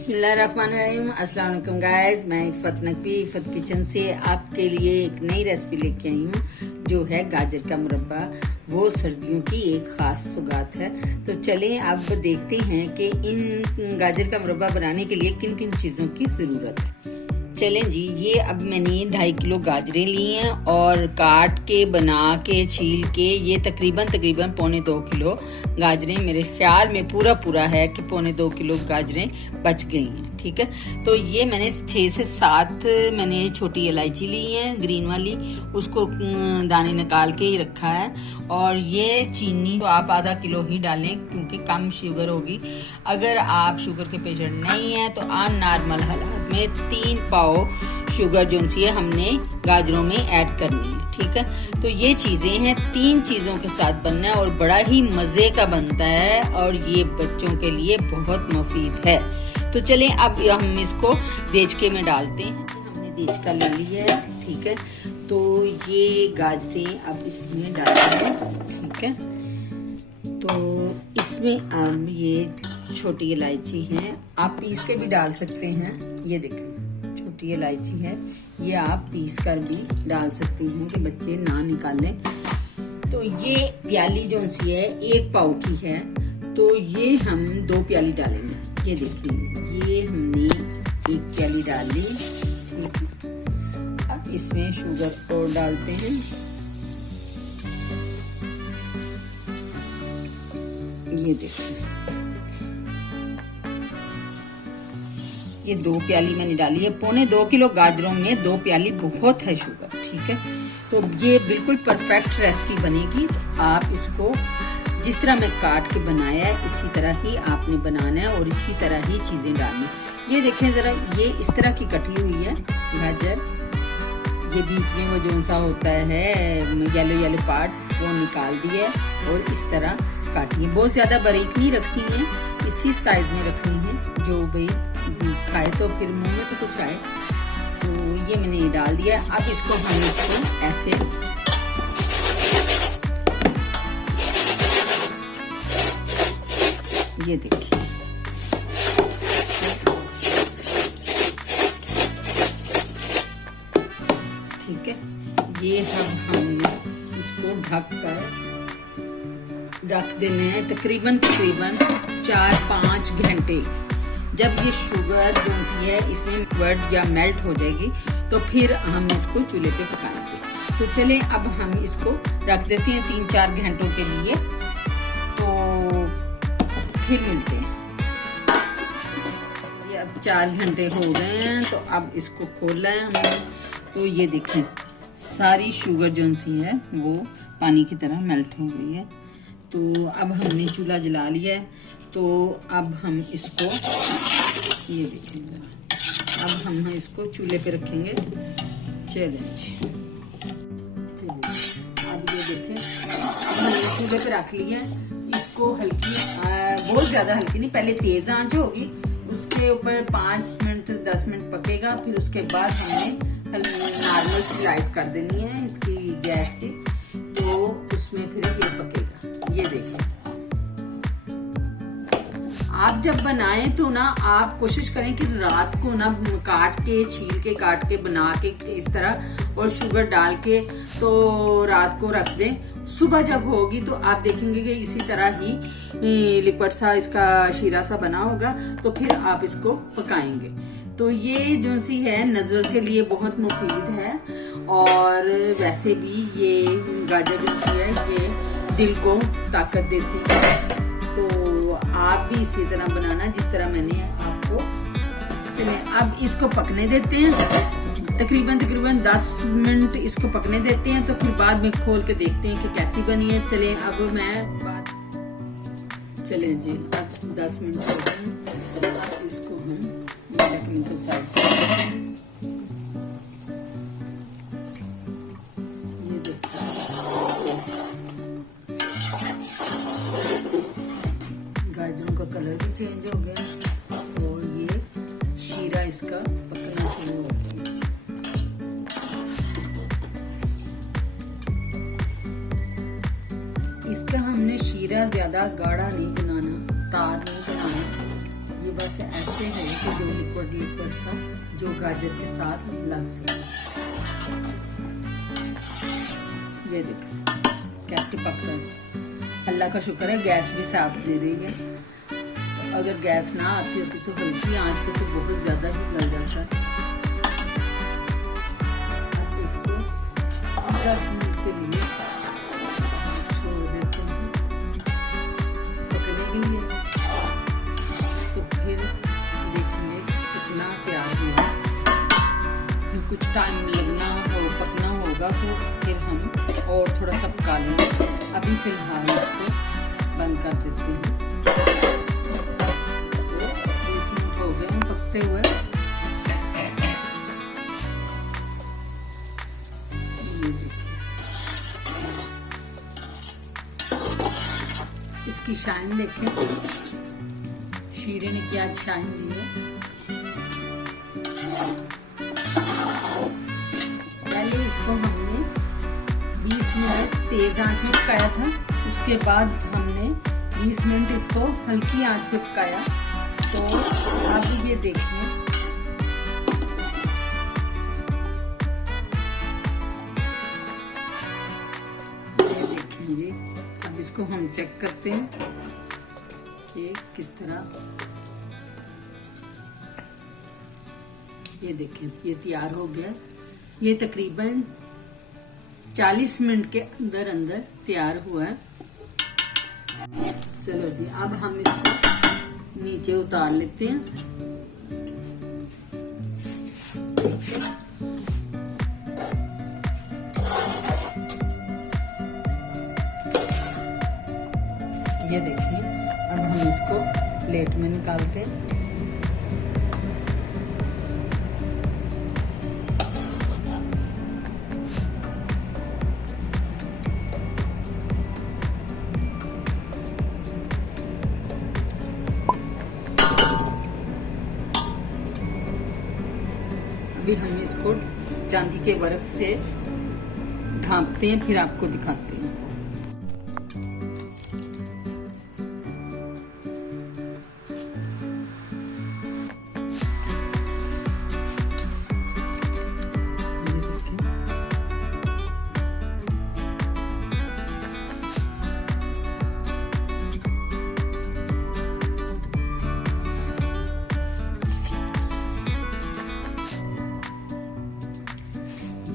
बिस्मिल्लाहिर्रहमानिर्रहीम। अस्सलाम वालेकुम गाइस, मैं इफ़त नकवी इफ़त किचन से आपके लिए एक नई रेसिपी लेके आई हूँ जो है गाजर का मुरब्बा। वो सर्दियों की एक खास सौगात है। तो चलें अब देखते हैं कि इन गाजर का मुरब्बा बनाने के लिए किन किन चीज़ों की ज़रूरत है। चलें जी, ये अब मैंने 2.5 किलो गाजरें ली हैं और काट के बना के छील के ये तकरीबन 2.25 किलो गाजरें मेरे ख्याल में पूरा है कि 2.25 किलो गाजरें बच गई हैं। ठीक है, तो ये मैंने 6 से 7 मैंने छोटी इलायची ली है ग्रीन वाली, उसको दाने निकाल के ही रखा है। और ये चीनी तो आप आधा किलो ही डालें क्योंकि कम शुगर होगी। अगर आप शुगर के पेशेंट नहीं है तो आप नॉर्मल हालात में 3 पाव शुगर जो सी है हमने गाजरों में ऐड करनी है। ठीक है, तो ये चीजें हैं, 3 चीजों के साथ बनना है और बड़ा ही मजे का बनता है और ये बच्चों के लिए बहुत मुफीद है। तो चलें अब हम इसको देचके में डालते हैं। हमने देचका ले लिया है। ठीक है, तो ये गाजरें अब इसमें डालेंगे। ठीक है, तो इसमें अब ये छोटी इलायची है, आप पीस के भी डाल सकते हैं। ये देखें छोटी इलायची है, ये आप पीस कर भी डाल सकते हैं कि बच्चे ना निकालें। तो ये प्याली जो सी है 1 पाव की है, तो ये हम 2 प्याली डालेंगे। ये देखिए, ये हमने 1 प्याली डाल ली। अब इसमें शुगर और डालते हैं। ये देखिए, ये 2 प्याली मैंने डाली है। 2.25 किलो गाजरों में 2 प्याली बहुत है शुगर। ठीक है, तो ये बिल्कुल परफेक्ट रेसिपी बनेगी। तो आप इसको जिस तरह मैं काट के बनाया है इसी तरह ही आपने बनाना है और इसी तरह ही चीजें डालनी। ये देखें जरा, ये इस तरह की कटी हुई है गाजर। ये बीच में वो जो सा होता है येलो पार्ट वो निकाल दिया और इस तरह काटनी है। बहुत ज्यादा बारीक नहीं रखनी है, इसी साइज में रखनी है जो भाई खाए तो फिर मुंह में तो कुछ आए। तो ये मैंने डाल दिया। अब इसको हम इसको ऐसे ये देखिए, ठीक है, ये सब हमने इसको ढक देने हैं तकरीबन 4-5 घंटे। जब ये शुगर जो सी है इसमें बर्ड या मेल्ट हो जाएगी तो फिर हम इसको चूल्हे पे पकाएंगे। तो चले अब हम इसको रख देते हैं 3-4 घंटों के लिए, तो फिर मिलते हैं। ये अब 4 घंटे हो गए हैं, तो अब इसको खोला है हमने। तो ये देखें सारी शुगर जो सी है वो पानी की तरह मेल्ट हो गई है। तो अब हमने चूल्हा जला लिया है। तो अब हम इसको ये देखेंगे, अब हम इसको चूल्हे पे रखेंगे। चलिए अब ये देखें, अब हमने चूल्हे पे रख लिया है। इसको हल्की बहुत ज्यादा हल्की नहीं, पहले तेज आंच होगी, उसके ऊपर 5 मिनट 10 मिनट पकेगा। फिर उसके बाद हमने नॉर्मल सी लाइट कर देनी है इसकी गैस की, तो उसमें फिर ये पकेगा। ये देखिए, आप जब बनाएं तो ना आप कोशिश करें कि रात को ना छील के काट के बना के इस तरह और शुगर डाल के तो रात को रख दें। सुबह जब होगी तो आप देखेंगे कि इसी तरह ही लिक्विड सा इसका शीरा सा बना होगा, तो फिर आप इसको पकाएंगे। तो ये जो सी है नजर के लिए बहुत मुफीद है और वैसे भी ये गाजर जो सी है ये दिल को ताकत देती है। तो आप भी इसी तरह बनाना जिस तरह मैंने आपको। चलिए अब इसको पकने देते हैं, तकरीबन 10 मिनट इसको पकने देते हैं। तो फिर बाद में खोल के देखते हैं कि कैसी बनी है। चलें अब चलें जी, अब 10 मिनट हो गए। अब इसको हम रखने को साइड गाजरों का कलर भी चेंज हो गया और ये शीरा इसका पकना शुरू हो गया। इसका हमने शीरा ज्यादा गाढ़ा नहीं बनाना, तार नहीं बनाना। ये बस ऐसे है कि जो लिक्विड सा जो गाजर के साथ लग सके। ये देखो कैसे पक रहा है। अल्लाह का शुक्र है गैस भी साफ दे रही है। अगर गैस ना आती होती तो हल्की आंच पे तो बहुत ज्यादा ही गल जाता है। अब इसको 10 मिनट के लिए छोड़ देते हैं पकने के लिए। तो फिर देखेंगे कितना तैयार हुआ। फिर कुछ टाइम पकना होगा तो फिर हम और थोड़ा सा पका लेंगे। अभी फिलहाल इसको बंद कर देते हैं। पकते हुए इसकी शाइन देखें, शीरे ने क्या शाइन दी है। पहले इसको हमने 20 मिनट तेज आंच में पकाया था, उसके बाद हमने 20 मिनट इसको हल्की आंच पे पकाया। तो आप ये देखिए जी। अब इसको हम चेक करते हैं कि किस तरह। ये देखें ये तैयार हो गया। ये तकरीबन 40 मिनट के अंदर तैयार हुआ है। चलो जी अब हम इसको नीचे उतार लेते हैं। ये देखिए अब हम इसको प्लेट में निकालते हैं। अभी हम इसको चांदी के वर्क से ढांपते हैं, फिर आपको दिखाते हैं।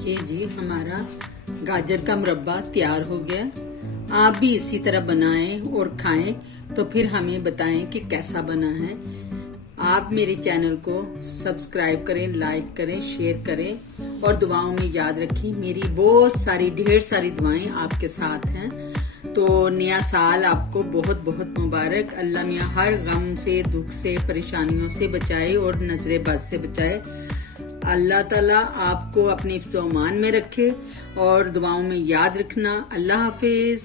ये जी हमारा गाजर का मुरब्बा तैयार हो गया। आप भी इसी तरह बनाएं और खाएं तो फिर हमें बताएं कि कैसा बना है। आप मेरे चैनल को सब्सक्राइब करें, लाइक करें, शेयर करें और दुआओं में याद रखें। मेरी बहुत सारी ढेर सारी दुआएं आपके साथ हैं। तो नया साल आपको बहुत बहुत मुबारक। अल्लाह मियां हर गम से, दुख से, परेशानियों से बचाए और नजरे बद से बचाए। अल्लाह ताला आपको अपने हिफ्ज़-ओ-अमान में रखे और दुआओं में याद रखना। अल्लाह हाफिज।